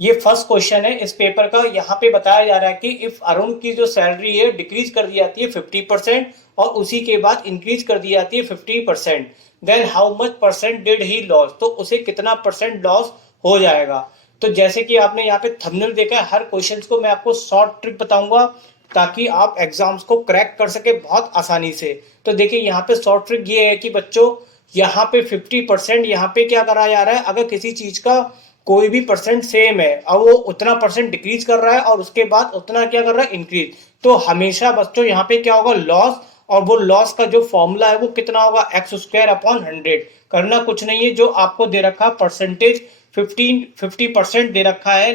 ये first question है इस पेपर का। यहाँ पे बताया जा रहा है कि इफ अरुण की जो सैलरी है डिक्रीज कर दी जाती है 50% और उसी के बाद इंक्रीज कर दी जाती है 50%, then how much percent did he loss, तो उसे कितना परसेंट लॉस हो जाएगा। तो जैसे कि आपने यहाँ पे थंबनेल देखा है, हर क्वेश्चन को मैं आपको शॉर्ट ट्रिक बताऊंगा ताकि आप एग्जाम्स को क्रैक कर सके बहुत आसानी से। तो देखिए यहाँ पे शॉर्ट ट्रिक ये है कि बच्चों, यहाँ पे 50% यहाँ पे क्या करा जा रहा है, अगर किसी चीज का कोई भी परसेंट सेम है और वो उतना परसेंट डिक्रीज कर रहा है और उसके बाद उतना क्या कर रहा है, इंक्रीज, तो हमेशा बच्चों यहाँ पे क्या होगा, लॉस। और वो लॉस का जो फॉर्मूला है वो कितना होगा, एक्स स्क्वायर अपॉन 100। करना कुछ नहीं है, जो आपको दे रखा परसेंटेज 50% दे रखा है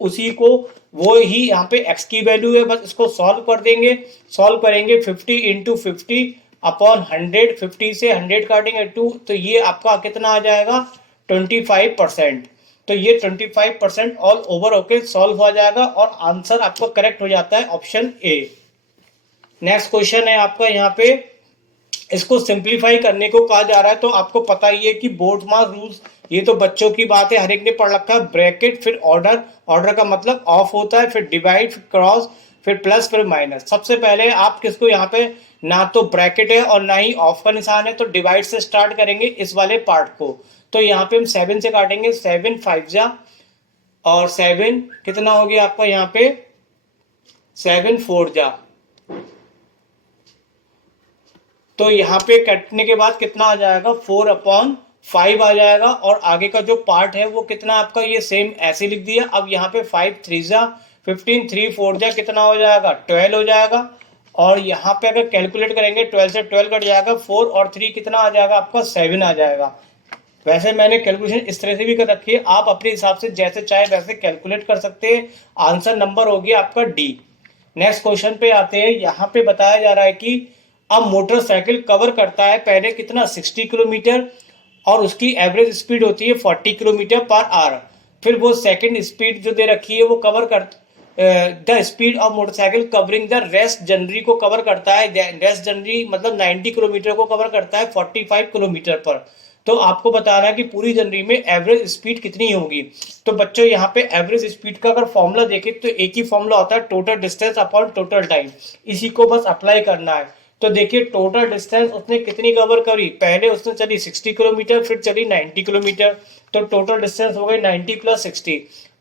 उसी को, वो ही यहाँ पे x की वैल्यू है, बस इसको सॉल्व कर देंगे। सॉल्व करेंगे 50 × 50 अपॉन 100, 50 से 100 काटेंगे 2, तो ये आपका कितना आ जाएगा, 25%। तो ये 25% ऑल ओवर होके सॉल्व हो जाएगा और आंसर आपका करेक्ट हो जाता है ऑप्शन ए। नेक्स्ट क्वेश्चन है आपका यहाँ पे, इसको सिंप्लीफाई करने को कहा जा रहा है। तो आपको पता ही है कि बोर्ड मार्क रूल्स, ये तो बच्चों की बात है, हर एक ने पढ़ रखा है। ब्रैकेट फिर ऑर्डर, ऑर्डर का मतलब ऑफ होता है, फिर डिवाइड, फिर क्रॉस, फिर प्लस, फिर माइनस। सबसे पहले आप किसको यहाँ पे, ना तो ब्रैकेट है और ना ही ऑफ का निशान है, तो डिवाइड से स्टार्ट करेंगे इस वाले पार्ट को। तो यहाँ पे हम 7 से काटेंगे, 7 5 जा, और 7 कितना हो गया आपका यहाँ पे, 7 4 जा। तो यहाँ पे कटने के बाद कितना आ जाएगा, 4/5 आ जाएगा। और आगे का जो पार्ट है वो कितना आपका, ये सेम ऐसे लिख दिया। अब यहाँ पे 5 3 जा 15, 3 4 जा कितना हो जाएगा, 12 हो जाएगा। और यहाँ पे अगर कैलकुलेट करेंगे 12 से 12 कट जाएगा, 4 और 3 कितना आ जाएगा आपका, 7 आ जाएगा। वैसे मैंने कैलकुलेशन इस तरह से भी कर रखी है, आप अपने हिसाब से जैसे चाहे वैसे कैलकुलेट कर सकते हैं। आंसर नंबर हो गया आपका डी। नेक्स्ट क्वेश्चन पे आते हैं। यहाँ पे बताया जा रहा है कि अब मोटरसाइकिल कवर करता है पहले कितना, 60 किलोमीटर, और उसकी एवरेज स्पीड होती है 40 किलोमीटर पर आवर। फिर वो सेकंड स्पीड जो दे रखी है वो कवर कर, the speed of motorcycle covering the rest जनरी को कवर करता है, रेस्ट जनरी मतलब 90 किलोमीटर को कवर करता है 45 किलोमीटर पर। तो आपको बताना है कि पूरी जनरी में एवरेज स्पीड कितनी होगी। तो बच्चों यहाँ पे एवरेज स्पीड का अगर फॉर्मूला देखें तो एक ही फॉर्मूला होता है, total distance upon total time. इसी को बस अप्लाई करना है। तो देखिए टोटल डिस्टेंस उसने कितनी कवर करी, पहले उसने चली 60 किलोमीटर, फिर चली 90 किलोमीटर, तो टोटल डिस्टेंस हो गई 90 + 60।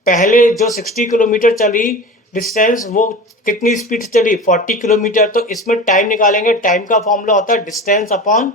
पहले जो 60 किलोमीटर चली डिस्टेंस, वो कितनी स्पीड चली, 40 किलोमीटर। तो इसमें टाइम निकालेंगे, टाइम का फॉर्मूला होता है डिस्टेंस अपॉन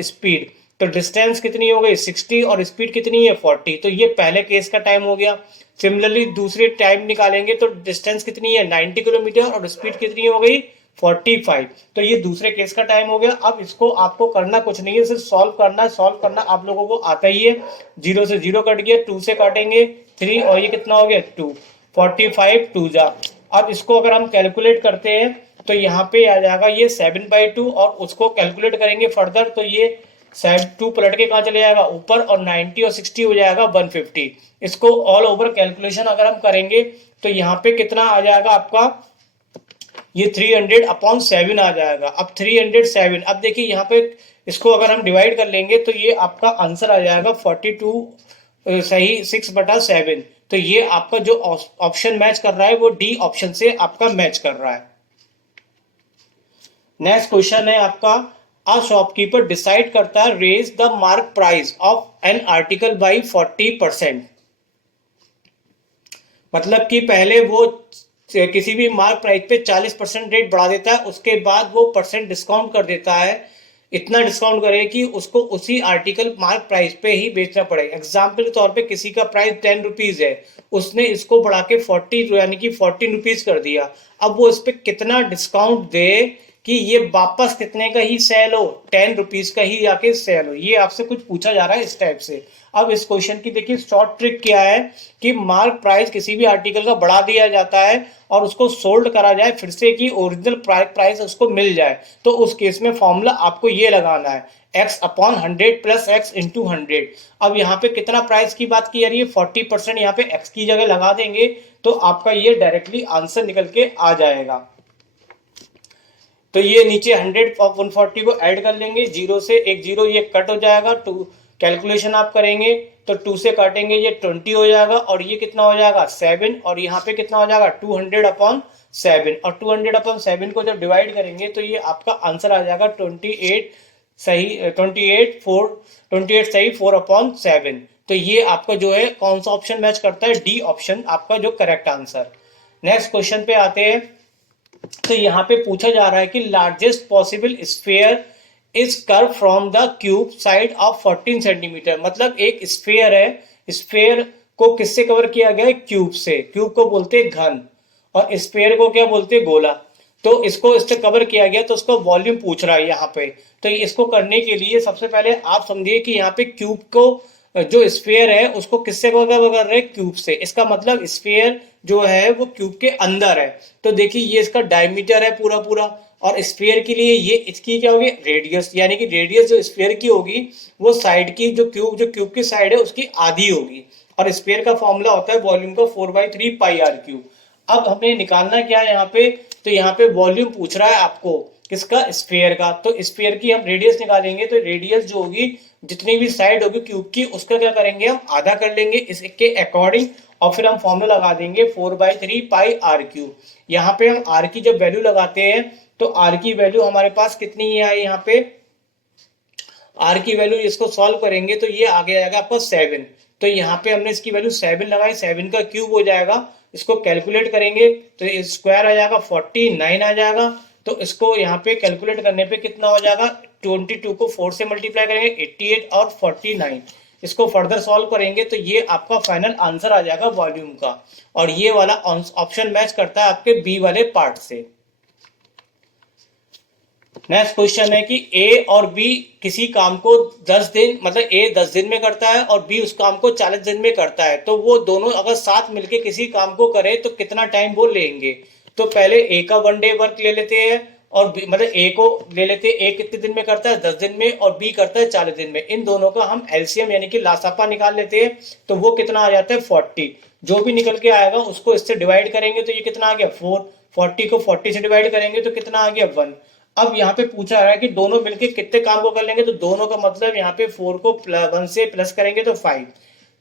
स्पीड। तो डिस्टेंस कितनी हो गई 60 और स्पीड कितनी है 40, तो ये पहले केस का टाइम हो गया। सिमिलरली दूसरे टाइम निकालेंगे तो डिस्टेंस कितनी है 90 किलोमीटर और स्पीड कितनी हो गई 45, तो ये दूसरे केस का टाइम हो गया। अब इसको आपको करना कुछ नहीं है, सिर्फ सॉल्व करना है। सॉल्व करना आप लोगों को आता ही है। 0 से 0 कट गया, 2 से काटेंगे 3, और ये कितना हो गया 2, 45 2 जा। अब इसको अगर हम कैलकुलेट करते हैं तो यहाँ पे आ जाएगा ये 7/2, और उसको कैलकुलेट करेंगे फर्दर तो ये 2 पलट के कहाँ चले जाएगा ऊपर, और 90 और 60 हो जाएगा 150। इसको ऑल ओवर कैलकुलेशन अगर हम करेंगे तो यहाँ पे कितना आ जाएगा आपका, ये 300/7 आ जाएगा। अब 307, अब देखिए यहाँ पे इसको अगर हम डिवाइड कर लेंगे तो ये आपका आंसर आ जाएगा 42, सही 6/7। तो ये आपका जो ऑप्शन मैच कर रहा है वो डी ऑप्शन से आपका मैच कर रहा है। नेक्स्ट क्वेश्चन है आपका, अ शॉपकीपर डिसाइड करता है raise the mark price of an article by 40%। मतलब कि पहले वो किसी भी मार्क प्राइस पे 40% रेट बढ़ा देता है, उसके बाद वो परसेंट डिस्काउंट कर देता है। इतना डिस्काउंट करे कि उसको उसी आर्टिकल मार्क प्राइस पे ही बेचना पड़े। एग्जाम्पल के तौर पे किसी का प्राइस 10 रुपीज है, उसने इसको बढ़ा के 40 यानी कि 14 रुपीज कर दिया। अब वो इस पे कितना डिस्काउंट दे कि ये वापस कितने का ही सेल हो, 10 रुपीज का ही जाके सेल हो। ये आपसे कुछ पूछा जा रहा है इस टाइप से। अब इस क्वेश्चन की देखिए शॉर्ट ट्रिक क्या है कि मार्क प्राइस किसी भी आर्टिकल का बढ़ा दिया जाता है और उसको सोल्ड करा जाए फिर से कि ओरिजिनल प्राइस उसको मिल जाए। तो उस केस में फॉर्मूला आपको ये लगाना है, x/100 + x × 100। अब यहाँ पे कितना प्राइस की बात की जा रही है, 40%, यहाँ पे x की जगह लगा देंगे तो आपका ये डायरेक्टली आंसर निकल के आ जाएगा। तो ये नीचे 100 और 140 को ऐड कर लेंगे, 0 से एक 0 ये कट हो जाएगा, 2 कैलकुलेशन आप करेंगे तो 2 से काटेंगे ये 20 हो जाएगा, और ये कितना हो जाएगा 7, और यहाँ पे कितना हो जाएगा 200/7, और 200/7 को जब डिवाइड करेंगे तो ये आपका आंसर आ जाएगा 28 सही, 28 सही 4/7। तो ये आपका जो है कौन सा ऑप्शन मैच करता है, डी ऑप्शन आपका जो करेक्ट आंसर। नेक्स्ट क्वेश्चन पे आते हैं। तो यहाँ पे पूछा जा रहा है कि largest possible sphere is curve from the cube side of 14 centimetre. मतलब एक स्फीयर है, स्फीयर को किससे कवर किया गया है, क्यूब से। क्यूब को बोलते हैं घन, और स्फीयर को क्या बोलते हैं, गोला। तो इसको इससे कवर किया गया, तो उसका वॉल्यूम पूछ रहा है यहाँ पे। तो इसको करने के लिए सबसे पहले आप समझिए कि यहाँ पे क्यूब को, जो स्फीयर है उसको किससे कवर कर रहे हैं, क्यूब से। इसका मतलब स्फीयर जो है वो क्यूब के अंदर है। तो देखिए ये इसका डायमीटर है पूरा पूरा, और स्फीयर के लिए ये इसकी क्या होगी, रेडियस। यानी कि रेडियस जो स्फीयर की होगी वो साइड की, जो क्यूब की साइड है उसकी आधी होगी। और स्फीयर का फॉर्मूला होता है वॉल्यूम का 4/3 पाई आर क्यूब। अब हमें निकालना क्या है यहाँ पे, तो यहाँ पे वॉल्यूम पूछ रहा है आपको किसका, स्फीयर का। तो स्फीयर की हम रेडियस निकालेंगे, तो रेडियस जो होगी जितनी भी साइड होगी क्यूब की, उसका क्या करेंगे, हम आधा कर लेंगे इसके अकॉर्डिंग, और फिर हम फॉर्मूला लगा देंगे 4/3 पाई आर क्यूब। यहाँ पे हम आर की जब वैल्यू लगाते हैं तो आर की वैल्यू हमारे पास कितनी है, यहाँ पे आर की वैल्यू, इसको सॉल्व करेंगे तो ये आगे आएगा आपका 7। तो यहाँ पे हमने इसकी वैल्यू 7 लगाई, 7 का क्यूब हो जाएगा। इसको कैलकुलेट करेंगे तो स्क्वायर आ जाएगा 49 आ जाएगा। तो इसको यहाँ पे कैलकुलेट करने पे कितना हो जाएगा, 22 को 4 से मल्टीप्लाई करेंगे 88 और 49। इसको फर्दर सॉल्व करेंगे तो ये आपका फाइनल आंसर आ जाएगा वॉल्यूम का। और ये वाला ऑप्शन मैच करता है आपके बी वाले पार्ट से। नेक्स्ट क्वेश्चन है कि ए और बी किसी काम को 10 दिन, मतलब ए 10 दिन में करता है और बी उस काम को 40 दिन में करता है। तो वो दोनों अगर साथ मिलके किसी काम को करे तो कितना टाइम वो लेंगे। तो पहले ए का 1 डे वर्क ले लेते हैं, और मतलब ए को ले लेते हैं, ए कितने दिन में करता है 10 दिन में, और बी करता है 40 दिन में। इन दोनों का हम एलसीएम यानी कि लासापा निकाल लेते हैं। तो वो कितना आ जाता है 40। जो भी निकल के आएगा उसको इससे डिवाइड करेंगे तो ये कितना आ गया 4। 40 को 40 से डिवाइड करेंगे तो कितना आ गया 1। अब यहाँ पे पूछा है कि दोनों मिलके कितने काम को कर लेंगे। तो दोनों का मतलब यहाँ पे 4 को 1 से प्लस करेंगे तो 5।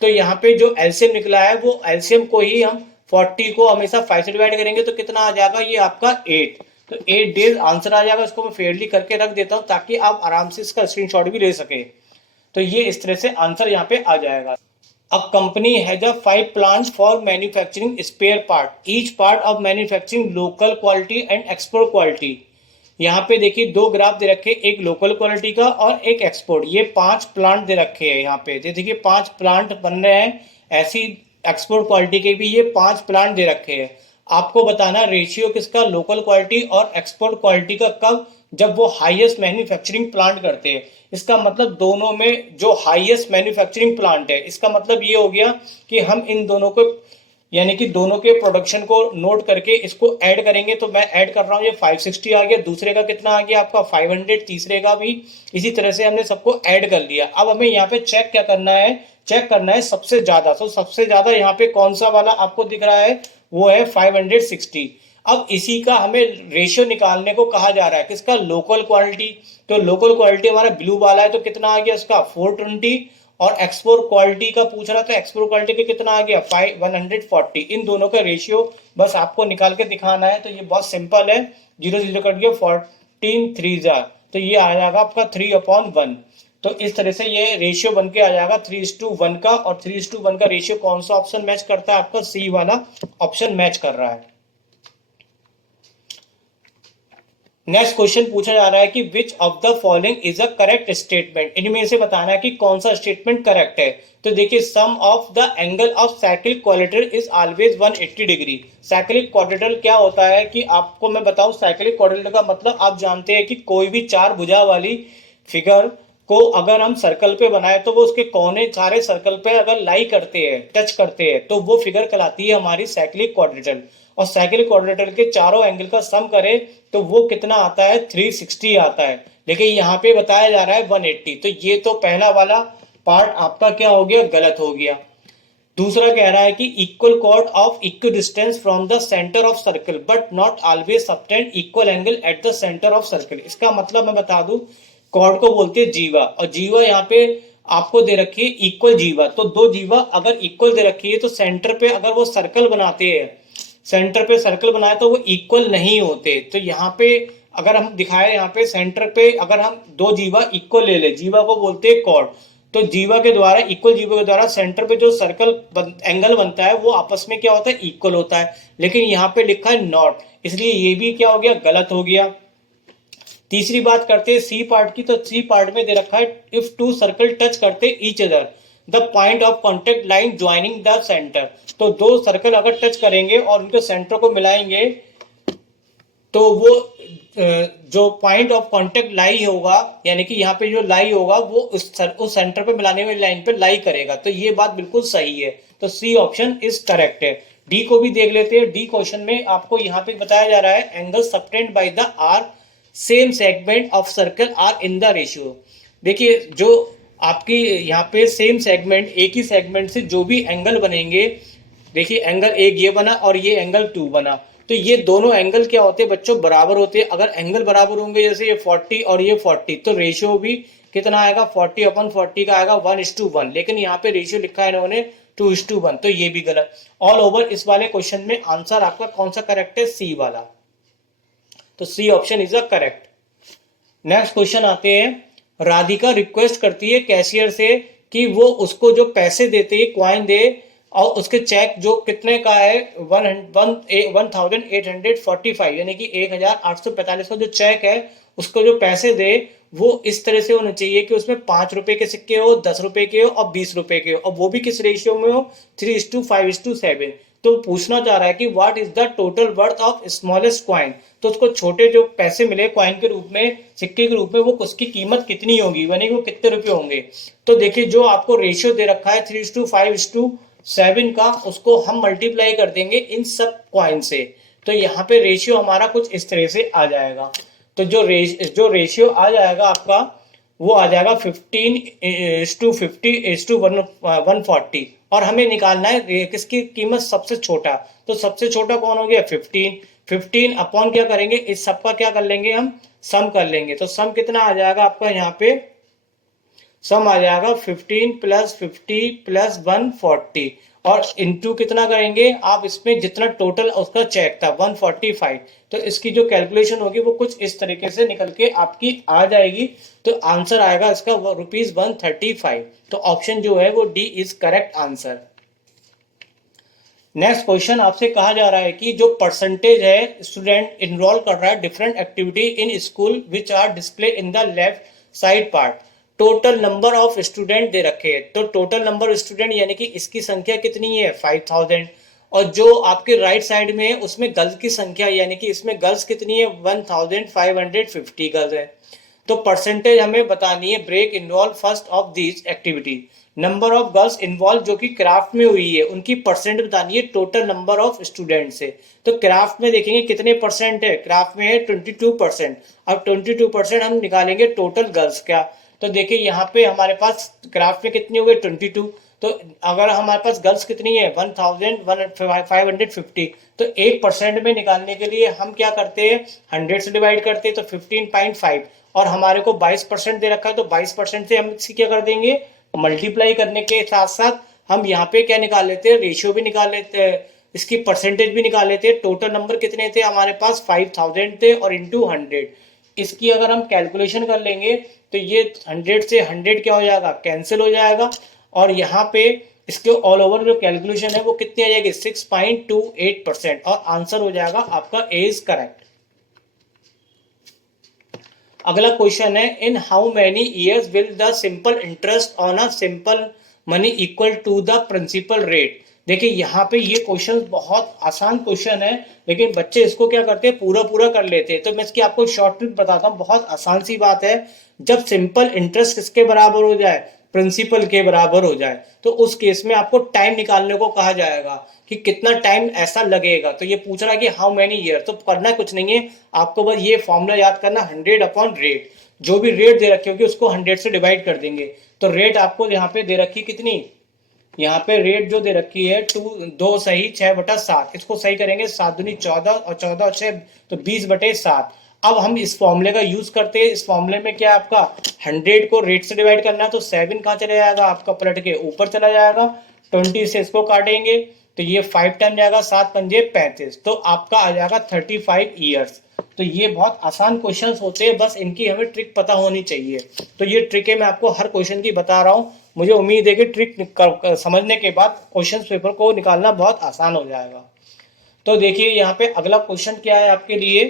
तो यहाँ पे जो एलसीएम निकला है वो एलसीएम को ही हम 40 को हमेशा 5 से डिवाइड करेंगे तो कितना आ जाएगा, ये आपका 8। तो 8 डेज आंसर आ जाएगा। इसको मैं फेयरली करके रख देता हूँ ताकि आप आराम से इसका स्क्रीनशॉट भी ले सके। तो ये इस तरह से आंसर यहाँ पे आ जाएगा। A company has a 5 plants for manufacturing spare part. Each part of manufacturing local quality and export quality. यहाँ पे देखिए 2 ग्राफ दे रखे, एक लोकल क्वालिटी का और एक एक्सपोर्ट। ये 5 प्लांट दे रखे हैं यहाँ पे। देखिए 5 प्लांट बन रहे हैं, ऐसी एक्सपोर्ट क्वालिटी के भी ये 5 प्लांट दे रखे हैं। आपको बताना रेशियो किसका, लोकल क्वालिटी और एक्सपोर्ट क्वालिटी का, कब, जब वो हाईएस्ट मैन्युफैक्चरिंग प्लांट करते हैं। इसका मतलब दोनों में जो हाईएस्ट मैन्युफैक्चरिंग प्लांट है, इसका मतलब ये हो गया कि हम इन दोनों को यानी कि दोनों के प्रोडक्शन को नोट करके इसको ऐड करेंगे। तो मैं ऐड कर रहा हूँ, ये 560 आ गया, दूसरे का कितना आ गया आपका 500, तीसरे का भी इसी तरह से हमने सबको ऐड कर लिया। अब हमें यहाँ पे चेक क्या करना है, चेक करना है सबसे ज्यादा। तो सबसे ज्यादा यहाँ पे कौन सा वाला आपको दिख रहा है, वो है 560। अब इसी का हमें रेशियो निकालने को कहा जा रहा है, किसका, लोकल क्वालिटी। तो लोकल क्वालिटी हमारा ब्लू वाला है तो कितना आ गया उसका 420, और एक्सपोर्ट क्वालिटी का पूछ रहा था, एक्सपोर्ट क्वालिटी का कितना आ गया 140। इन दोनों का रेशियो बस आपको निकाल के दिखाना है। तो ये बहुत सिंपल है, 0 0 कट गया, 14 3 जा, तो ये आ जाएगा आपका 3/1। तो इस तरह से ये रेशियो बन के आ जाएगा 3:1 का। और 3:1 का रेशियो कौन सा ऑप्शन मैच करता है, आपका सी वाला ऑप्शन मैच कर रहा है। नेक्स्ट क्वेश्चन पूछा जा रहा है कि which of the following is a correct statement. इनमें से बताना है कि कौन सा स्टेटमेंट करेक्ट है। तो देखिए sum of the angle of cyclic quadrilateral is always 180 degree. Cyclic quadrilateral क्या होता है कि आपको मैं बताऊं, साइक्लिक क्वाड्रेटर का मतलब आप जानते हैं कि कोई भी 4 भुजा वाली फिगर को अगर हम सर्कल पे बनाए तो वो उसके कोने सारे सर्कल पे अगर लाई करते हैं, टच करते हैं, तो वो फिगर कहलाती है हमारी साइक्लिक क्वाड्रेटर। और साइक्लिक क्वाड्रेटर के चारों एंगल का सम करें तो वो कितना आता है 360 आता है। लेकिन यहाँ पे बताया जा रहा है 180। तो ये तो पहला वाला पार्ट आपका क्या हो गया, गलत हो गया। दूसरा कह रहा है कि equal cord of equal distance from the centre of circle but not always subtend equal angle at the centre of circle. इसका मतलब मैं बता दूं, कॉर्ड को बोलते हैं जीवा, और जीवा यहाँ पे आपको दे रखी है इक्वल जीवा, तो दो जीवा अगर इक्वल दे रखी है तो सेंटर पे अगर वो सर्कल बनाते हैं, सेंटर पे सर्कल बनाए तो वो इक्वल नहीं होते। तो यहाँ पे अगर हम दिखाए, यहाँ पे सेंटर पे अगर हम दो जीवा इक्वल ले ले, जीवा को बोलते हैं कॉर्ड, तो जीवा के द्वारा, इक्वल जीवा के द्वारा सेंटर पे जो एंगल बनता है वो आपस में क्या होता है, इक्वल होता है। लेकिन यहाँ पे लिखा है नॉट, इसलिए ये भी क्या हो गया, गलत हो गया। तीसरी बात करते हैं सी पार्ट की, तो सी पार्ट में दे रखा है इफ टू सर्कल टच करते each other the point of contact line joining the centre, तो दो सर्कल अगर टच करेंगे और उनके सेंटर को मिलाएंगे तो वो जो पॉइंट ऑफ कांटेक्ट लाई होगा, यानी कि यहाँ पे जो लाई होगा वो उस सेंटर पे मिलाने वाली लाइन पे लाई करेगा। तो ये बात बिल्कुल सही है, तो सी ऑप्शन इज करेक्ट है। डी को भी देख लेते हैं। डी क्वेश्चन में आपको यहाँ पे बताया जा रहा है angle subtended by the are same segment of circle are in the ratio. देखिए जो आपकी यहाँ पे सेम सेगमेंट, एक ही सेगमेंट से जो भी एंगल बनेंगे, देखिए एंगल एक ये बना और ये एंगल 2 बना, तो ये दोनों एंगल क्या होते हैं बच्चों, बराबर होते हैं। अगर एंगल बराबर होंगे, जैसे ये 40 और ये 40, तो रेशियो भी कितना आएगा, 40/40 का आएगा 1:1। लेकिन यहाँ पे रेशियो लिखा है इन्होंने 2:1, तो ये भी गलत। ऑल ओवर इस वाले क्वेश्चन में आंसर आपका कौन सा करेक्ट है, सी वाला, तो C option is a correct. Next question आते हैं। राधिका रिक्वेस्ट करती है कैशियर से कि वो उसको जो पैसे देते हैं, क्वाइन दे, और उसके चेक जो कितने का है 1845, यानी कि 1845 का जो चेक है, उसको जो पैसे दे वो इस तरह से होना चाहिए कि उसमें 5 रुपए के सिक्के हो, 10 रुपए के हो और 20 रुपए के हो, और वो भी किस रेशियो में हो, 3:5:7। तो पूछना चाह रहा है कि what is the total worth of smallest coin, तो उसको छोटे जो पैसे मिले क्वाइन के रूप में, सिक्के के रूप में, वो उसकी कीमत कितनी होगी, यानी वो कितने रुपए होंगे। तो देखिए जो आपको रेशियो दे रखा है 3:5:7 का, उसको हम मल्टीप्लाई कर देंगे इन सब क्वाइन से, तो यहाँ पे रेशियो हमारा कुछ इस तरह से आ जाएगा। तो जो रेशियो आ जाएगा आपका, वो आ जाएगा 15:50:140, और हमें निकालना है किसकी कीमत सबसे छोटा, तो सबसे छोटा कौन हो गया, 15 अपॉन क्या करेंगे, इस सब का क्या कर लेंगे, हम सम कर लेंगे। तो सम कितना आ जाएगा आपका, यहाँ पे सम आ जाएगा 15 + 50 + 140, और इनटू कितना करेंगे आप, इसमें जितना टोटल उसका चेक था 145, तो इसकी जो कैलकुलेशन होगी वो कुछ इस तरीके से निकल के आपकी आ जाएगी। तो आंसर आएगा इसका ₹135। तो ऑप्शन जो है वो D is correct answer. Next question आपसे कहा जा रहा है कि जो परसेंटेज है स्टूडेंट इनरोल कर रहा है different activity in school which are display in the left side part, total number of student दे रखे हैं। तो टोटल नंबर स्टूडेंट यानी कि इसकी संख्या कितनी है, 5000, और जो आपके राइट साइड में है उसमें गर्ल्स की संख्या, यानी कि इसमें गर्ल्स कितनी है, 1550 गर्ल्स है। तो परसेंटेज हमें बतानी है break involve first of this activity, number of girls involve जो कि क्राफ्ट में हुई है उनकी परसेंट बतानी है टोटल नंबर ऑफ स्टूडेंट से। तो क्राफ्ट में देखेंगे कितने परसेंट है, क्राफ्ट में है 22%। अब 22% हम निकालेंगे टोटल गर्ल्स का, तो देखिए यहाँ पे हमारे पास क्राफ्ट में कितनी हो गई 22, तो अगर हमारे पास गर्ल्स कितनी है 1550, तो 1% में निकालने के लिए हम क्या करते हैं, 100 से डिवाइड करते हैं, तो 15.5, और हमारे को 22% दे रखा है, तो 22% से हम इसकी क्या कर देंगे, मल्टीप्लाई करने के साथ साथ हम यहाँ पे क्या निकाल लेते हैं, रेशियो भी निकाल लेते हैं, इसकी परसेंटेज भी निकाल लेते हैं। टोटल नंबर कितने थे हमारे पास, 5000 थे, और इंटू 100, इसकी अगर हम कैलकुलेशन कर लेंगे तो ये 100 से 100 क्या हो जाएगा, कैंसिल हो जाएगा, और यहाँ पे इसके ऑल ओवर जो कैलकुलेशन है वो कितनी आ जाएगी, 6.28%, और आंसर हो जाएगा आपका ए इज करेक्ट। अगला क्वेश्चन है in how many years will the simple interest on a simple money equal to the principal rate. देखिए यहाँ पे ये क्वेश्चन बहुत आसान क्वेश्चन है, लेकिन बच्चे इसको क्या करते हैं, पूरा पूरा कर लेते हैं। तो मैं इसकी आपको शॉर्ट ट्रिक बताता हूँ, बहुत आसान सी बात है। जब सिंपल इंटरेस्ट किसके बराबर हो जाए, प्रिंसिपल के बराबर हो जाए, तो उस केस में आपको टाइम निकालने को कहा जाएगा कि कितना टाइम ऐसा लगेगा। तो ये पूछ रहा है कि हाउ मेनी ईयर, तो करना कुछ नहीं है, आपको बस ये फॉर्मूला याद करना, 100/रेट, जो भी रेट दे रखी होगी उसको 100 से डिवाइड कर देंगे। तो रेट आपको यहाँ पे दे रखी कितनी, यहाँ पे रेट जो दे रखी है 2 सही 6/7, इसको सही करेंगे 7 दूनी 14, और 14 और 6 तो 20/7। अब हम इस फॉर्मूले का यूज करते हैं। इस फॉर्मूले में क्या आपका 100 को रेट से डिवाइड करना है, तो 7 कहाँ चले जाएगा आपका, पलट के ऊपर चला जाएगा। 20 से इसको काटेंगे तो ये 5 टाइम जाएगा, 7 पंजे 35, तो आपका आ जाएगा 35 ईयर्स। तो ये बहुत आसान क्वेश्चंस होते हैं, बस इनकी हमें ट्रिक पता होनी चाहिए। तो ये ट्रिक है, मैं आपको हर क्वेश्चन की बता रहा हूँ। मुझे उम्मीद है कि ट्रिक समझने के बाद क्वेश्चन पेपर को निकालना बहुत आसान हो जाएगा। तो देखिए यहाँ पे अगला क्वेश्चन क्या है आपके लिए।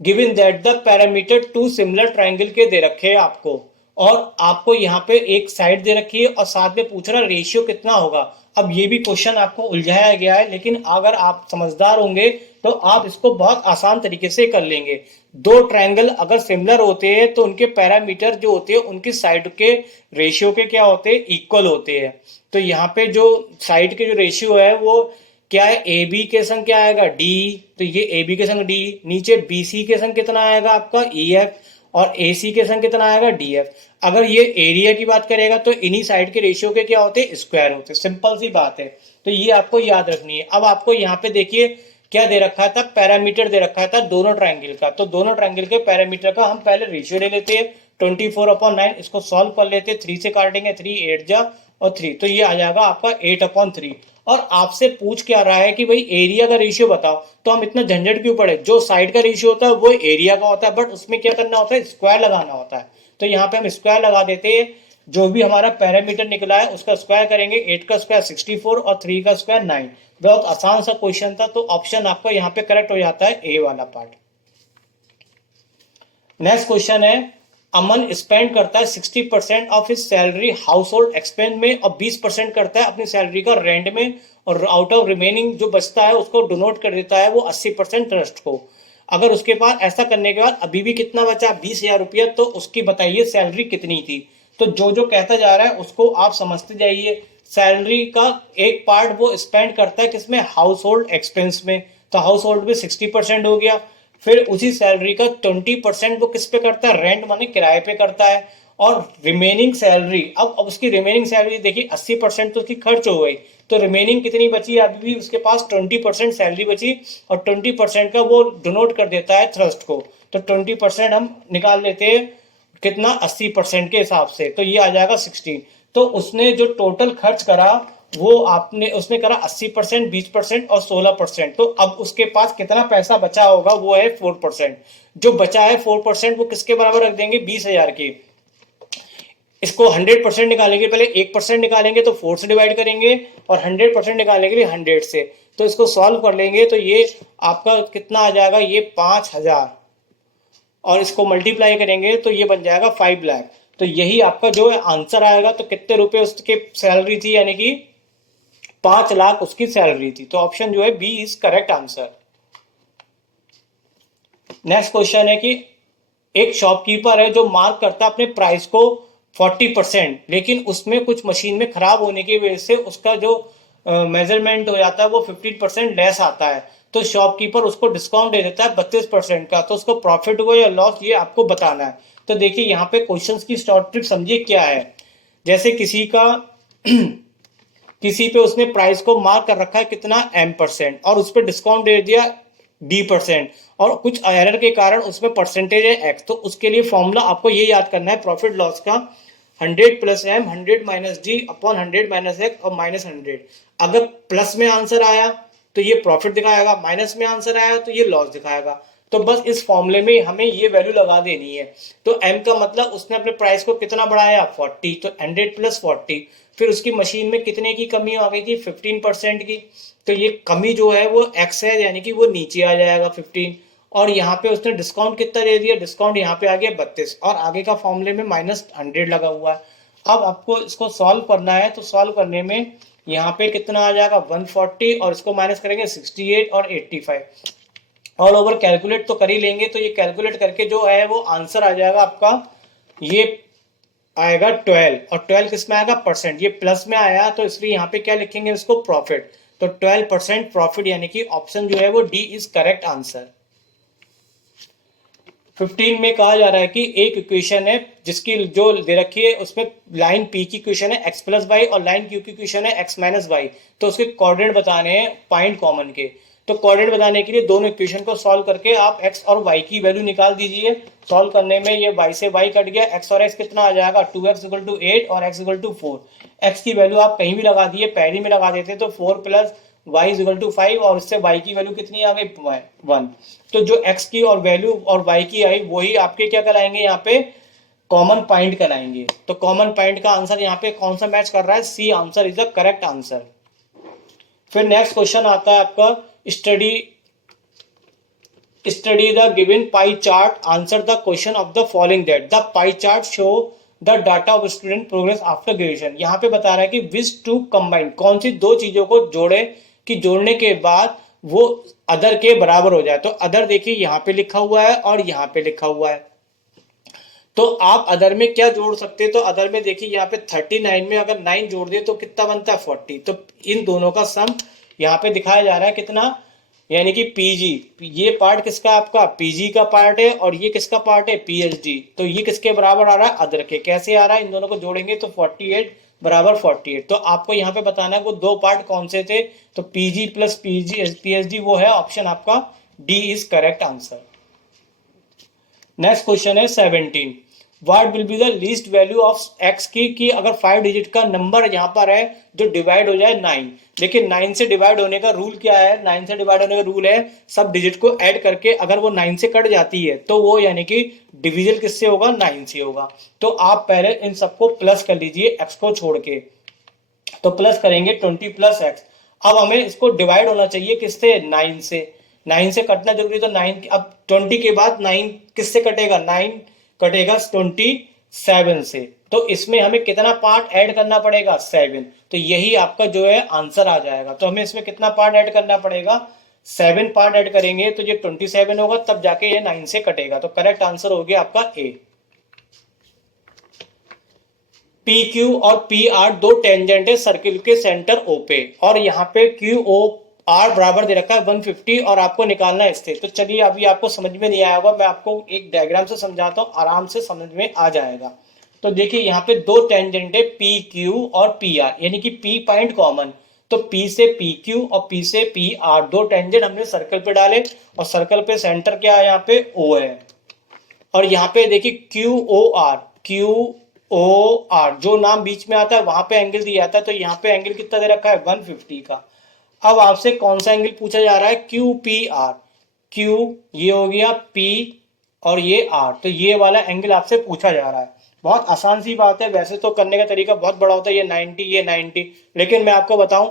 Given that the parameter to similar triangle के दे रखे हैं आपको, और आपको यहाँ पे एक साइड दे रखी है और साथ में पूछ रहा रेशियो कितना होगा। अब ये भी क्वेश्चन आपको उलझाया गया है, लेकिन अगर आप समझदार होंगे तो आप इसको बहुत आसान तरीके से कर लेंगे। दो ट्रायंगल अगर सिमिलर होते हैं तो उनके पैरामीटर जो होते हैं उनकी साइड के रेशियो के क्या होते हैं, इक्वल होते हैं। तो यहाँ पे जो साइड के जो रेशियो है वो क्या है, ए बी के संग क्या आएगा, डी, तो ये ए बी के संग डी। नीचे बी सी के संग कितना आएगा आपका, ई एफ, और ए सी के संग कितना आएगा, डी एफ। अगर ये एरिया की बात करेगा तो इन्हीं साइड के रेशियो के क्या होते हैं, स्क्वायर होते हैं। सिंपल सी बात है, तो ये आपको याद रखनी है। अब आपको यहाँ पे देखिए क्या दे रखा था, पैरामीटर दे रखा था दोनों ट्रायंगल का। तो दोनों ट्रायंगल के पैरामीटर का हम पहले रेशियो ले लेते हैं 24/9। इसको सॉल्व कर लेते हैं, 3 से काटेंगे, 3 8 जा और 3, तो ये आ जाएगा आपका 8/3। और आपसे पूछ क्या रहा है कि भाई एरिया का रेशियो बताओ, तो हम इतना झंझट क्यों पड़े। जो साइड का रेशियो होता है वो एरिया का होता है, बट उसमें क्या करना होता है, स्क्वायर लगाना होता है। तो यहाँ पे हम स्क्वायर लगा देते हैं। जो भी हमारा पैरामीटर निकला है उसका स्क्वायर करेंगे, 8 का स्क्वायर 64 और 3 का स्क्वायर 9। बहुत आसान सा क्वेश्चन था, तो ऑप्शन आपका यहाँ पे करेक्ट हो जाता है, ए वाला पार्ट। नेक्स्ट क्वेश्चन है, अमन स्पेंड करता है 60% of his salary house hold expense में और 20% करता है अपनी सैलरी का रेंट में, और आउट ऑफ रिमेनिंग जो बचता है उसको डोनेट कर देता है वो 80% ट्रस्ट को। अगर उसके पास ऐसा करने के बाद अभी भी कितना बचा, 20,000 रुपया, तो उसकी बताइए सैलरी कितनी थी। तो जो जो कहता जा रहा है उसको आप समझते जाइए। सैलरी का एक पार्ट वो स्पेंड करता है किसमें, हाउस होल्ड एक्सपेंस में, तो हाउस होल्ड में 60% हो गया। फिर उसी सैलरी का 20% वो किस पे करता है, रेंट माने किराए पे करता है। और रिमेनिंग सैलरी, अब उसकी रिमेनिंग सैलरी देखिए 80% तो उसकी खर्च हो गई, तो रिमेनिंग कितनी बची, अभी भी उसके पास 20% सैलरी बची, और 20% का वो डोनेट कर देता है ट्रस्ट को। तो 20% हम निकाल लेते हैं कितना, 80% के हिसाब से, तो ये आ जाएगा 16। तो उसने जो टोटल खर्च करा वो उसने करा 80%, 20% और 16%। तो अब उसके पास कितना पैसा बचा होगा, वो है 4%। जो बचा है 4% वो किसके बराबर रख देंगे, 20,000 के। इसको 100% निकालेंगे, पहले 1% निकालेंगे तो 4 से डिवाइड करेंगे, और 100% निकालने के लिए 100 से। तो इसको सॉल्व कर लेंगे तो ये आपका कितना आ जाएगा, ये 5,000, और इसको मल्टीप्लाई करेंगे तो ये बन जाएगा 5 लाख। तो यही आपका जो है आंसर आएगा। तो कितने रुपए उसके सैलरी थी, यानी कि 5 लाख उसकी सैलरी थी। तो ऑप्शन जो है B is correct answer. Next question है कि एक शॉपकीपर है जो मार्क करता है अपने प्राइस को 40%, लेकिन उसमें कुछ मशीन में खराब होने की वजह से उसका जो मेजरमेंट हो जाता है वो 15% लेस आता है। तो शॉपकीपर उसको डिस्काउंट दे देता है 32% का। तो उसको प्रॉफिट हुआ या लॉस, ये आपको बताना है। तो देखिए यहाँ पे क्वेश्चंस की शॉर्ट ट्रिक समझिए क्या है। जैसे किसी का किसी पे उसने प्राइस को मार्क कर रखा है कितना, M%, और उस पर डिस्काउंट दे दिया D%, और कुछ एरर के कारण उसमें परसेंटेज है X। तो उसके लिए फॉर्मूला आपको ये याद करना है प्रॉफिट लॉस का, 100 + M 100 - D अपॉन 100 - X और -100। अगर प्लस में आंसर आया तो ये प्रॉफिट दिखाएगा, माइनस में आंसर आया तो ये लॉस दिखाएगा। तो बस इस फॉर्मूले में हमें ये वैल्यू लगा देनी है। तो M का मतलब उसने अपने प्राइस को कितना बढ़ाया, 40, तो 100 + 40। फिर उसकी मशीन में कितने की कमी आ गई थी, 15% की। तो ये कमी जो है वो X है, यानी कि वो नीचे आ जाएगा 15। और यहाँ पे उसने डिस्काउंट कितना दे दिया, डिस्काउंट यहाँ पे आ गया 32, और आगे का फॉर्मूले में -100 लगा हुआ है। अब आपको इसको सॉल्व करना है, तो सॉल्व करने में यहाँ पे कितना आ जाएगा, 140, और इसको माइनस करेंगे 68 और 85। ऑल ओवर कैलकुलेट तो कर ही लेंगे। तो ये कैलकुलेट करके जो है वो आंसर आ जाएगा आपका, ये आएगा 12, और 12 किस में आएगा, परसेंट। ये प्लस में आया तो इसलिए यहाँ पे क्या लिखेंगे इसको, प्रॉफिट। तो 12% प्रॉफिट, यानी कि ऑप्शन जो है वो डी इज करेक्ट आंसर। 15 में कहा जा रहा है कि एक इक्वेशन है जिसकी जो दे रखी है उसमें लाइन P की इक्वेशन है x + y, और लाइन Q की इक्वेशन है x - y। तो उसके कोऑर्डिनेट बताने हैं पॉइंट कॉमन के। तो कोऑर्डिनेट बताने के लिए दोनों इक्वेशन को सॉल्व करके आप x और y की वैल्यू निकाल दीजिए। सॉल्व करने में ये y से y कट गया, x और x कितना आ जाएगा 2x इक्वल टू 8 और x इक्वल टू 4। x की वैल्यू आप कहीं भी लगा दिए, पहली में लगा देते तो 4 प्लस y इक्वल टू 5 और इससे y की वैल्यू कितनी आ गई 1। तो जो x की और वैल्यू और y की आई वही आपके क्या कराएंगे यहाँ पे कॉमन पॉइंट कराएंगे। तो कॉमन पॉइंट का आंसर यहाँ पे कौन सा मैच कर रहा है, C answer is the correct answer. फिर नेक्स्ट क्वेश्चन आता है आपका study the given pie chart, answer the question of the following that the pie chart show the data of student progress after graduation. यहाँ पे बता रहा है कि विच टू कंबाइन, कौन सी दो चीजों को जोड़े कि जोड़ने के बाद वो अदर के बराबर हो जाए। तो अदर देखिए यहाँ पे लिखा हुआ है और यहाँ पे लिखा हुआ है, तो आप अदर में क्या जोड़ सकते हैं। तो अदर में देखिए यहाँ पे 39 में अगर 9 जोड़ दे तो कितना बनता है 40। तो इन दोनों का सम यहाँ पे दिखाया जा रहा है कितना, यानी कि पीजी, ये पार्ट किसका आपका पीजी का पार्ट है और ये किसका पार्ट है पीएचडी। तो ये किसके बराबर आ रहा है अदर के। कैसे आ रहा है, इन दोनों को जोड़ेंगे तो 48 बराबर 48। तो आपको यहाँ पे बताना है वो दो पार्ट कौन से थे। तो पीजी प्लस पीएचडी वो है ऑप्शन आपका D is correct answer. Next question है 17, what will be the least value of x की, कि अगर 5 डिजिट का नंबर यहाँ पर है जो डिवाइड हो जाए 9। देखिए 9 से डिवाइड होने का रूल क्या है, 9 से डिवाइड होने का रूल है सब डिजिट को ऐड करके अगर वो 9 से कट जाती है तो वो यानी कि डिविजन किससे होगा 9 से होगा। तो आप पहले इन सबको प्लस कर लीजिए एक्स को छोड़ के, तो प्लस करेंगे 20 प्लस एक्स। अब हमें इसको डिवाइड होना चाहिए किससे 9 से, 9 से कटना जरूरी। तो 9 अब 20 के बाद 9 किससे कटेगा 9 कटेगा 27 से। तो इसमें हमें कितना पार्ट ऐड करना पड़ेगा 7। तो यही आपका जो है आंसर आ जाएगा। तो हमें इसमें कितना पार्ट ऐड करना पड़ेगा 7 पार्ट ऐड करेंगे तो ये 27 होगा, तब जाके ये 9 से कटेगा। तो करेक्ट आंसर हो गया आपका ए। पी क्यू और पी आर दो टेंजेंट है सर्किल के सेंटर ओ पे, और यहाँ पे क्यू ओ आर बराबर दे रखा है 150 और आपको निकालना है इससे। तो चलिए अभी आपको समझ में नहीं आया होगा, मैं आपको एक डायग्राम से समझाता हूँ, आराम से समझ में आ जाएगा। तो देखिए यहाँ पे दो टेंजेंट है पी क्यू और पी आर, यानी कि पी पॉइंट कॉमन। तो पी से पी क्यू और पी से पी आर दो टेंजेंट हमने सर्कल पे डाले और सर्कल पे सेंटर क्या है यहाँ पे ओ है। और यहाँ पे देखिए क्यू ओ आर जो नाम बीच में आता है वहां पे एंगल दिया जाता है। तो यहाँ पे एंगल कितना दे रखा है 150 का। अब आपसे कौन सा एंगल पूछा जा रहा है क्यू पी आर, क्यू ये हो गया पी और ये आर, तो ये वाला एंगल आपसे पूछा जा रहा है। बहुत आसान सी बात है, वैसे तो करने का तरीका बहुत बड़ा होता है, ये 90 ये 90, लेकिन मैं आपको बताऊं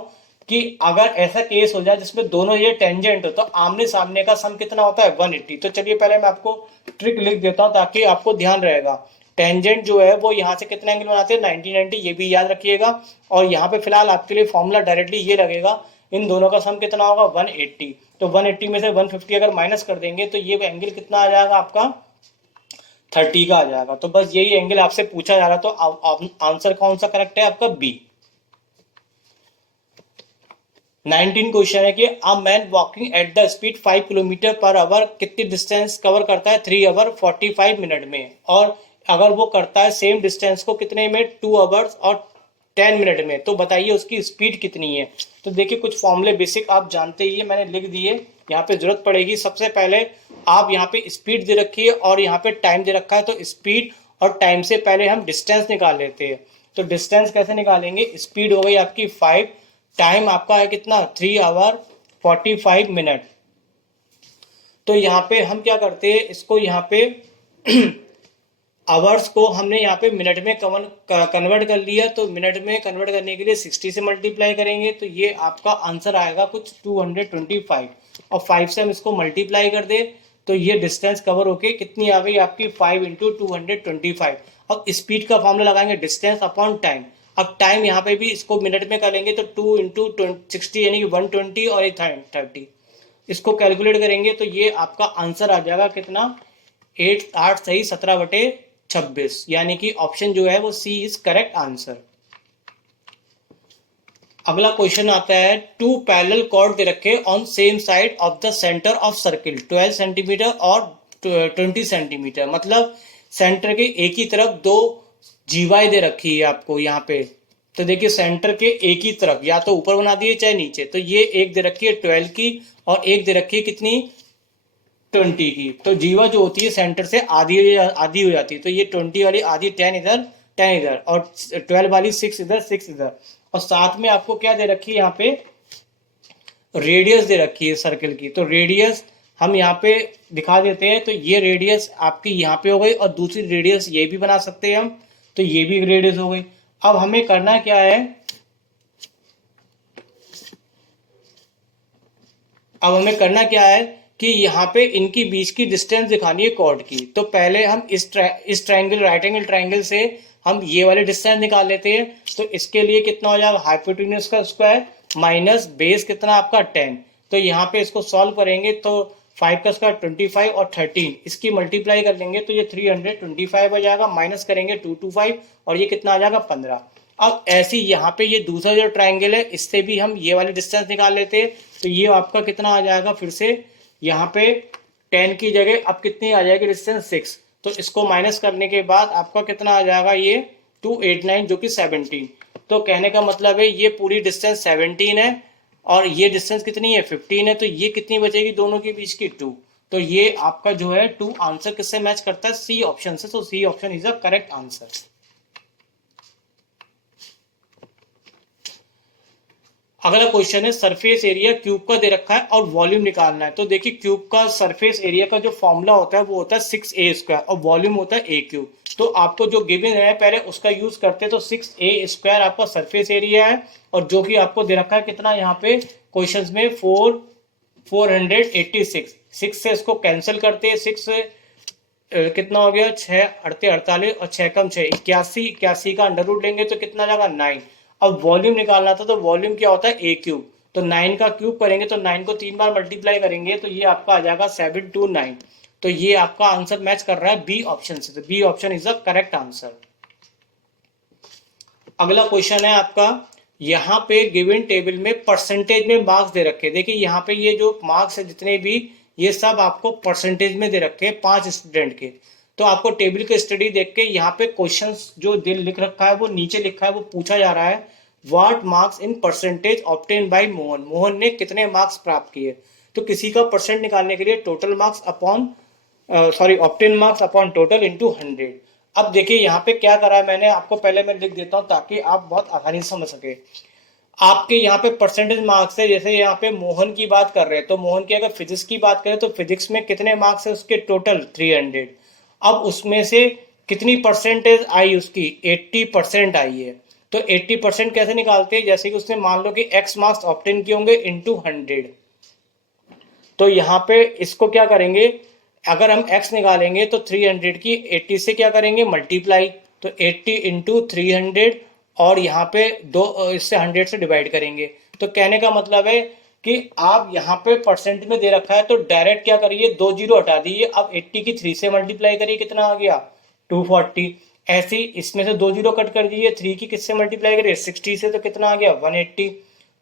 कि अगर ऐसा केस हो जाए जिसमें दोनों ये टेंजेंट हो तो आमने सामने का सम कितना होता है 180। तो चलिए पहले मैं आपको ट्रिक लिख देता हूं ताकि आपको ध्यान रहेगा। टेंजेंट जो है वो यहाँ से कितना एंगल बनाते हैं 90 90, ये भी याद रखिएगा। और यहाँ पे फिलहाल आपके लिए फॉर्मूला डायरेक्टली ये लगेगा, इन दोनों का सम कितना होगा 180। तो 180 में से 150 अगर माइनस कर देंगे तो ये एंगल कितना आ जाएगा आपका 30 का आ जाएगा। तो बस यही एंगल आपसे पूछा जा रहा है। तो आंसर कौन सा करेक्ट है आपका बी। 19 क्वेश्चन है कि a man walking at the speed 5 kilometre per hour कितनी डिस्टेंस कवर करता है 3 आवर 45 मिनट में, और अगर वो करता है सेम डिस्टेंस को कितने में 2 आवर्स और 10 मिनट में, तो बताइए उसकी स्पीड कितनी है। तो देखिए कुछ फॉर्मूले बेसिक आप जानते ही है, मैंने लिख दिए, यहाँ पे जरूरत पड़ेगी। सबसे पहले आप यहाँ पे स्पीड दे रखी है और यहाँ पे टाइम दे रखा है, तो स्पीड और टाइम से पहले हम डिस्टेंस निकाल लेते हैं। तो डिस्टेंस कैसे निकालेंगे, स्पीड हो गई आपकी 5, टाइम आपका है कितना 3 आवर 45 मिनट। तो यहाँ पे हम क्या करते हैं, इसको यहाँ पे आवर्स को हमने यहाँ पे मिनट में कन्वर्ट कर लिया। तो मिनट में कन्वर्ट करने के लिए 60 से मल्टीप्लाई करेंगे तो ये आपका आंसर आएगा कुछ 225, और 5 से हम इसको मल्टीप्लाई कर दे तो ये डिस्टेंस कवर होके कितनी आ गई आपकी 5 × 225। अब स्पीड का फॉर्मूला लगाएंगे डिस्टेंस अपॉन टाइम। अब टाइम यहाँ पे भी इसको मिनट में करेंगे तो 2 × 60 यानी कि 120 और 30, इसको कैलकुलेट करेंगे तो ये आपका आंसर आ जाएगा कितना 8 सही 17/26, यानी कि ऑप्शन जो है वो सी इज करेक्ट आंसर। अगला क्वेश्चन आता है 2 पैरेलल कॉर्ड दे रखे on same side of the centre of circle 12 centimetre और 20 सेंटीमीटर, मतलब सेंटर के एक ही तरफ दो जीवाई दे रखी है आपको यहाँ पे तो देखिए सेंटर के एक ही तरफ या तो ऊपर बना दिए चाहे नीचे, तो ये एक दे रखी है 12 की और एक दे रखी है कितनी 20 की। तो जीवा जो होती है सेंटर से आधी आधी हो जाती है, तो ये 20 वाली आधी 10 इधर 10 इधर और 12 वाली 6 इधर 6 इधर। और साथ में आपको क्या दे रखी है यहाँ पे रेडियस दे रखी है सर्कल की। तो रेडियस हम यहाँ पे दिखा देते हैं, तो ये रेडियस आपकी यहाँ पे हो गई और दूसरी रेडियस ये भी बना सकते हैं हम, तो ये भी रेडियस हो गई। अब हमें करना क्या है, अब हमें करना क्या है कि यहाँ पे इनकी बीच की डिस्टेंस दिखानी है कॉर्ड की। तो पहले हम इस ट्रायंगल राइट एंगल ट्रायंगल से हम ये वाले डिस्टेंस निकाल लेते हैं। तो इसके लिए कितना हो जाएगा हाइपोटेन्यूज का स्क्वायर माइनस बेस कितना आपका 10। तो यहाँ पे इसको सॉल्व करेंगे तो 5 का स्क्वायर 25 और 13 इसकी मल्टीप्लाई कर लेंगे तो ये 325 आ जाएगा, माइनस करेंगे 225 और ये कितना आ जाएगा 15। अब ऐसे यहाँ पे ये दूसरा जो ट्रायंगल है इससे भी हम ये वाली डिस्टेंस निकाल लेते हैं। तो ये आपका कितना आ जाएगा, फिर से यहाँ पे 10 की जगह अब कितनी आ जाएगी डिस्टेंस 6। तो इसको माइनस करने के बाद आपका कितना आ जाएगा ये 289 जो कि 17। तो कहने का मतलब है ये पूरी डिस्टेंस 17 है और ये डिस्टेंस कितनी है 15 है। तो ये कितनी बचेगी दोनों के बीच की 2। तो ये आपका जो है 2 आंसर किससे मैच करता है, सी ऑप्शन से। तो C option is a correct answer. अगला क्वेश्चन है सरफेस एरिया क्यूब का दे रखा है और वॉल्यूम निकालना है। तो देखिए क्यूब का सरफेस एरिया का जो फॉर्मूला होता है वो होता है 6a स्क्वायर और वॉल्यूम होता है a क्यूब। तो आपको जो गिवन है पहले उसका यूज करते हैं। तो 6a स्क्वायर आपका सरफेस एरिया है और जो कि आपको दे रखा है कितना यहाँ पे क्वेश्चन में 486। 6 से इसको कैंसिल करते हैं, 6 से कितना हो गया 6 अड़ते 48 और 6 कम 6 81, 81 का अंडर रूट लेंगे तो कितना जाएगा 9। अब वॉल्यूम निकालना था, तो वॉल्यूम क्या होता है ए क्यूब। तो 9 का क्यूब करेंगे तो 9 को 3 बार मल्टीप्लाई करेंगे तो ये आपका आ जाएगा 729। तो ये आपका आंसर मैच कर रहा है बी ऑप्शन से। तो B option is the correct answer. अगला क्वेश्चन है आपका, यहाँ पे गिवन टेबल में परसेंटेज में मार्क्स दे रखे। देखिए यहाँ पे ये जो मार्क्स है जितने भी ये सब आपको परसेंटेज में दे रखे हैं 5 स्टूडेंट के। तो आपको टेबल की स्टडी देख के यहाँ पे क्वेश्चंस जो दिल लिख रखा है वो नीचे लिखा है, वो पूछा जा रहा है what marks in percentage obtain bye Mohan. Mohan ने कितने मार्क्स प्राप्त किए। तो किसी का परसेंट निकालने के लिए total marks upon obtain marks upon total into 100। अब देखिए यहाँ पे क्या करा है मैंने, आपको पहले मैं लिख देता हूँ ताकि आप बहुत आसानी से समझ सके। आपके यहाँ पे परसेंटेज मार्क्स है, जैसे यहाँ पे मोहन की बात कर रहे हैं तो मोहन की अगर फिजिक्स की बात करें तो फिजिक्स में कितने मार्क्स है उसके टोटल 300। अब उसमें से कितनी परसेंटेज आई उसकी 80% आई है। तो 80% कैसे निकालते हैं, जैसे कि उसने मान लो कि x मार्क्स ऑब्टेन किए होंगे इंटू 100। तो यहाँ पे इसको क्या करेंगे, अगर हम x निकालेंगे तो 300 की 80 से क्या करेंगे मल्टीप्लाई। तो 80 इंटू 300 और यहाँ पे दो इससे 100 से डिवाइड करेंगे। तो कहने का मतलब है कि आप यहाँ पे परसेंट में दे रखा है तो डायरेक्ट क्या करिए 2 जीरो हटा दीजिए। अब 80 की 3 से मल्टीप्लाई करिए कितना आ गया 240। ऐसे ही इसमें से 2 जीरो कट कर दीजिए, 3 की किससे मल्टीप्लाई करिए 60 से तो कितना आ गया 180।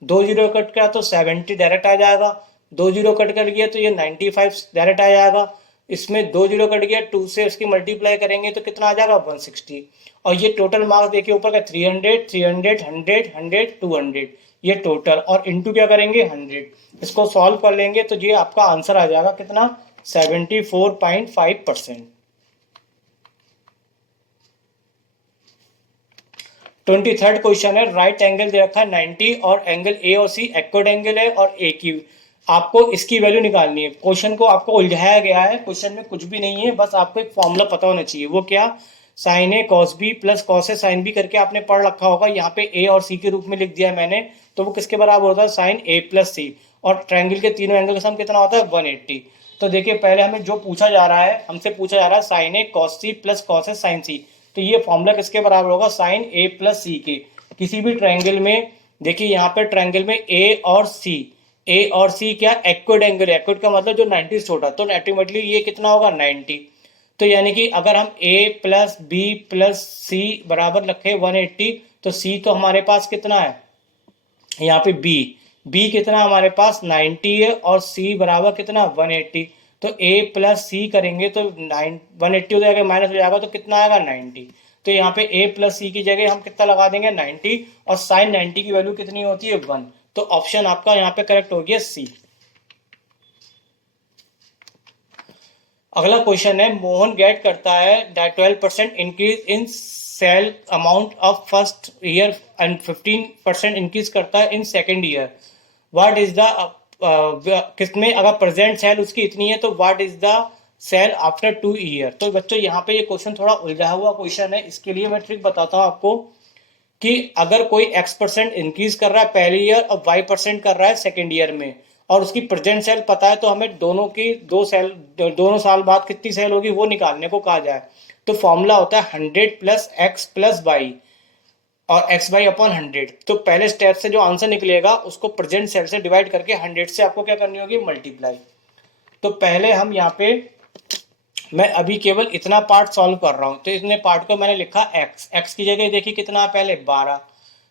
2 जीरो कट किया तो 70 डायरेक्ट आ जाएगा। 2 जीरो कट कर गया तो ये 95 डायरेक्ट आ जाएगा। इसमें 2 जीरो कट गया 2 से उसकी मल्टीप्लाई करेंगे तो कितना आ जाएगा 160। और ये टोटल मार्क्स देखिए ऊपर का 300 300 100 100 200 ये टोटल और इनटू क्या करेंगे 100। इसको सॉल्व कर लेंगे तो ये आपका आंसर आ जाएगा कितना 74.5%। 23rd क्वेश्चन है, राइट एंगल दे रखा है 90 और एंगल ए और सी एक्वट एंगल है और ए की आपको इसकी वैल्यू निकालनी है। क्वेश्चन को आपको उलझाया गया है, क्वेश्चन में कुछ भी नहीं है, बस आपको एक फॉर्मूला पता होना चाहिए। वो क्या, sign A cos B plus cos A sine B करके आपने पढ़ रखा होगा। यहाँ पे ए और सी के रूप में लिख दिया है मैंने। तो वो किसके बराबर होता है साइन ए प्लस सी और ट्रायंगल के तीनों एंगल का सम कितना होता है 180। तो देखिए पहले हमें जो पूछा जा रहा है, हमसे पूछा जा रहा है sign A cos C plus cos A sign सी। तो ये फॉर्मूला किसके बराबर होगा साइन ए प्लस सी के। किसी भी ट्रायंगल में देखिए यहाँ पे ट्रायंगल में ए और सी क्या एक्वट एंगल, एक्वट का मतलब जो 90 से छोटा, तो अल्टीमेटली ये कितना होगा 90। तो यानी कि अगर हम a प्लस बी प्लस सी बराबर रखे 180 तो c तो हमारे पास कितना है यहाँ पे b कितना हमारे पास 90 है और c बराबर कितना 180। तो a प्लस सी करेंगे तो 180 हो जाएगा माइनस हो जाएगा तो कितना आएगा 90। तो यहाँ पे a प्लस सी की जगह हम कितना लगा देंगे 90, और साइन 90 की वैल्यू कितनी होती है 1। तो ऑप्शन आपका यहाँ पे करेक्ट हो गया सी। अगला क्वेश्चन है, मोहन गेट करता है that 12% increase in sale amount of first year and 15% increase करता है in second year. What is the किसमें अगर प्रेजेंट सेल उसकी इतनी है तो what is the sale after 2 year. तो बच्चों यहाँ पे ये क्वेश्चन थोड़ा उलझा हुआ क्वेश्चन है। इसके लिए मैं ट्रिक बताता हूँ आपको कि अगर कोई x% इंक्रीज कर रहा है पहले ईयर और y% कर रहा है सेकेंड ईयर में, और उसकी प्रेजेंट सेल पता है, तो हमें दोनों की दोनों साल बाद कितनी सेल होगी वो निकालने को कहा जाए। तो फॉर्मूला होता है 100 प्लस एक्स प्लस वाई और एक्स वाई अपॉन 100। तो पहले स्टेप से जो आंसर निकलेगा उसको प्रेजेंट सेल से डिवाइड करके 100 से आपको क्या करनी होगी मल्टीप्लाई। तो पहले हम यहाँ पे, मैं अभी केवल इतना पार्ट सॉल्व कर रहा हूँ, तो इतने पार्ट को मैंने लिखा x की जगह देखिए कितना है पहले 12,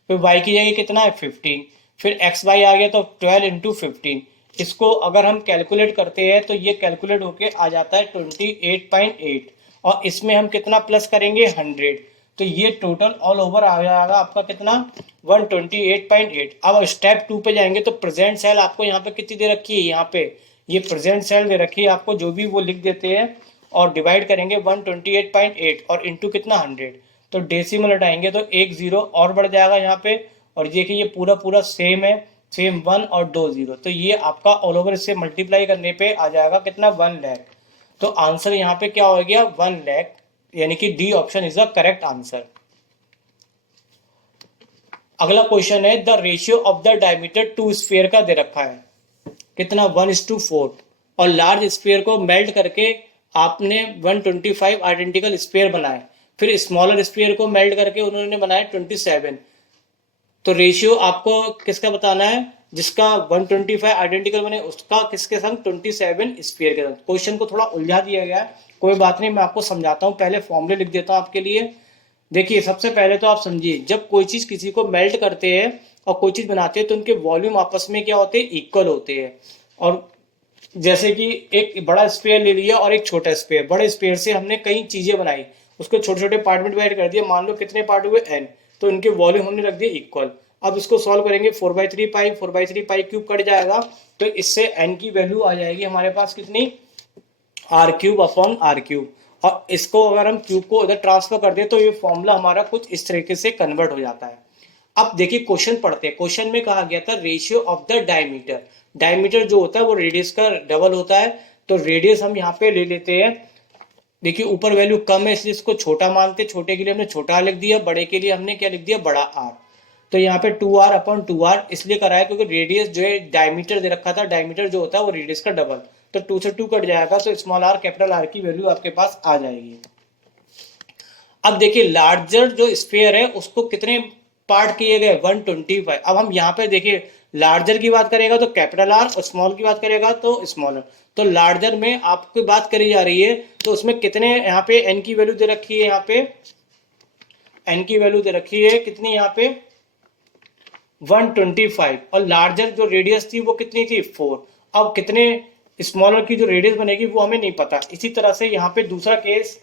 फिर y की जगह कितना है 15, फिर एक्स वाई आ गया तो 12 इंटू 15। इसको अगर हम कैलकुलेट करते हैं तो ये कैलकुलेट होके आ जाता है 28.8, और इसमें हम कितना प्लस करेंगे 100, तो ये टोटल ऑल ओवर आ जाएगा आपका कितना 128.8। अब स्टेप 2 पे जाएंगे तो प्रेजेंट सेल आपको यहाँ पे कितनी दे रखी है, यहाँ पे ये प्रेजेंट सेल दे रखी है आपको, जो भी वो लिख देते हैं और डिवाइड करेंगे 128.8 और इंटू कितना 100। तो डेसिमल हटाएंगे तो एक जीरो और बढ़ जाएगा यहाँ पे, और देखिए ये पूरा पूरा सेम है, सेम 1 और 2 जीरो। तो ये आपका ऑल ओवर इससे मल्टीप्लाई करने पे आ जाएगा कितना 1 लाख। तो आंसर यहाँ पे क्या हो गया 1 लाख, यानी कि D option is the correct answer. अगला क्वेश्चन है, the ratio of the diameter to sphere का दे रखा है कितना 1:4, और लार्ज स्फीयर को मेल्ट करके आपने 125 आइडेंटिकल स्फीयर बनाए, फिर स्मॉलर स्फीयर को मेल्ट करके उन्होंने बनाए 27। तो रेशियो आपको किसका बताना है, जिसका 125 आइडेंटिकल बने उसका किसके संग 27 स्फीयर के संग। क्वेश्चन को थोड़ा उलझा दिया गया है, कोई बात नहीं, मैं आपको समझाता हूँ। पहले फॉर्मूले लिख देता हूँ आपके लिए। देखिए सबसे पहले तो आप समझिए, जब कोई चीज किसी को मेल्ट करते हैं और कोई चीज बनाते हैं तो उनके वॉल्यूम आपस में क्या होते हैं इक्वल होते हैं। और जैसे कि एक बड़ा स्पेयर ले लिया और एक छोटा स्पेयर, बड़े स्पेयर से हमने कई चीजें बनाई, उसको छोटे छोटे पार्ट में डिवाइड कर दिया, मान लो कितने पार्ट हुए n, तो इनके वॉल्यूम हमने रख दिए इक्वल। अब इसको सॉल्व करेंगे 4/3 पाई 4/3 पाई क्यूब कट जाएगा, तो इससे n की वैल्यू आ जाएगी हमारे पास कितनी r³ अपॉन r³। और इसको अगर हम क्यूब को इधर ट्रांसफर कर दें तो ये फॉर्मूला हमारा कुछ इस तरीके से कन्वर्ट हो जाता है। अब देखिए क्वेश्चन पढ़ते हैं। क्वेश्चन में कहा गया था ratio of the diameter, diameter जो होता है वो रेडियस का डबल होता है, तो रेडियस हम यहाँ पे ले लेते हैं। देखिए ऊपर वैल्यू कम है इसलिए इसको छोटा मानते, छोटे के लिए हमने छोटा लिख दिया, बड़े के लिए हमने क्या लिख दिया बड़ा r। तो यहाँ पे 2r अपॉन 2r इसलिए कराया क्योंकि रेडियस जो है डायमीटर दे रखा था, डायमीटर जो होता है वो रेडियस का डबल, तो 2 से 2 कट जाएगा, तो स्मॉल r कैपिटल R की वैल्यू आपके पास आ जाएगी। अब देखिए लार्जर जो स्फीयर है उसको कितने पार्ट किए गए 125। अब हम यहाँ पे देखिए लार्जर की बात करेगा तो कैपिटल R और स्मॉल की बात करेगा तो स्मॉलर। तो लार्जर में आपकी बात करी जा रही है तो उसमें कितने यहाँ पे n की वैल्यू दे रखी है, यहाँ पे n की वैल्यू दे रखी है कितनी यहाँ पे 125, और लार्जर जो रेडियस थी वो कितनी थी 4। अब कितने स्मॉलर की जो रेडियस बनेगी वो हमें नहीं पता। इसी तरह से यहाँ पे दूसरा केस,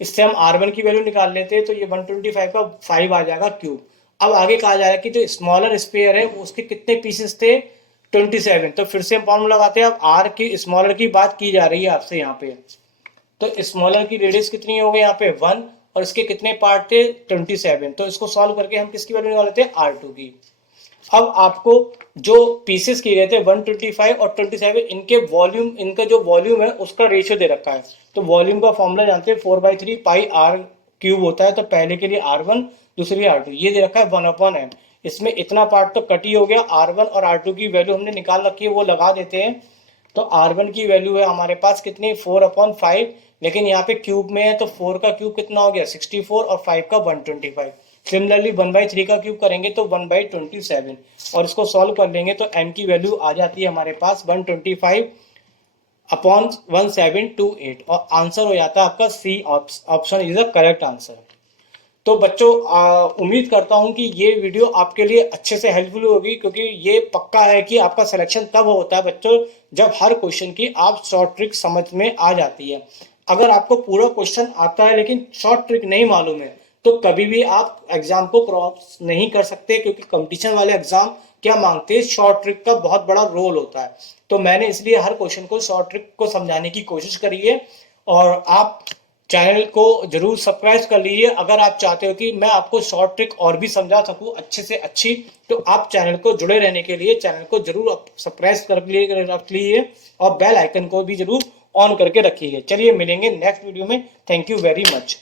इससे हम r1 की वैल्यू निकाल लेते हैं तो ये 125 का 5 आ जाएगा क्यूब। अब आगे कहा जाएगा कि जो स्मॉलर स्फीयर है उसके कितने पीसेस थे 27, तो फिर से हम फॉर्मूला लगाते हैं। अब r की स्मॉलर की बात की जा रही है आपसे यहाँ पे, तो स्मॉलर की रेडियस कितनी हो गई यहाँ पे 1 और इसके कितने पार्ट थे 27, तो इसको सॉल्व करके हम किसकी वैल्यू निकाल लेते हैं r2 की। अब आपको जो पीसेस किए गए थे 125 और 27, इनके वॉल्यूम, इनका जो वॉल्यूम है उसका रेशियो दे रखा है। तो वॉल्यूम का फॉर्मूला जानते हैं 4/3 पाई r³ होता है, तो पहले के लिए r1 दूसरी r2, ये दे रखा है 1/m। इसमें इतना पार्ट तो कट ही हो गया, r1 और r2 की वैल्यू हमने निकाल रखी है वो लगा देते हैं। तो r1 की वैल्यू है हमारे पास कितनी 4/5, लेकिन यहाँ पे क्यूब में है तो 4 का क्यूब कितना हो गया 64 और 5 का 125। सिमिलरली 1/3 का क्यूब करेंगे तो 1/27, और इसको सॉल्व कर लेंगे तो m की वैल्यू आ जाती है हमारे पास 125 अपॉन 1728, और आंसर हो जाता है आपका C option is the correct answer. तो बच्चों उम्मीद करता हूं कि ये वीडियो आपके लिए अच्छे से हेल्पफुल होगी, क्योंकि ये पक्का है कि आपका सिलेक्शन तब होता है बच्चों जब हर क्वेश्चन की आप शॉर्ट ट्रिक समझ में आ जाती है। अगर आपको पूरा क्वेश्चन आता है लेकिन शॉर्ट ट्रिक नहीं मालूम है तो कभी भी आप एग्जाम को क्रॉस नहीं कर सकते, क्योंकि कंपटीशन वाले एग्जाम क्या मांगते हैं, शॉर्ट ट्रिक का बहुत बड़ा रोल होता है। तो मैंने इसलिए हर क्वेश्चन को शॉर्ट ट्रिक को समझाने की कोशिश करी है। और आप चैनल को जरूर सब्सक्राइब कर लीजिए अगर आप चाहते हो कि मैं आपको शॉर्ट ट्रिक और भी समझा सकूं अच्छे से अच्छी। तो आप चैनल को जुड़े रहने के लिए चैनल को जरूर सब्सक्राइब कर रख लीजिए और बेल आइकन को भी जरूर ऑन करके रखिए। चलिए मिलेंगे नेक्स्ट वीडियो में। Thank you very much.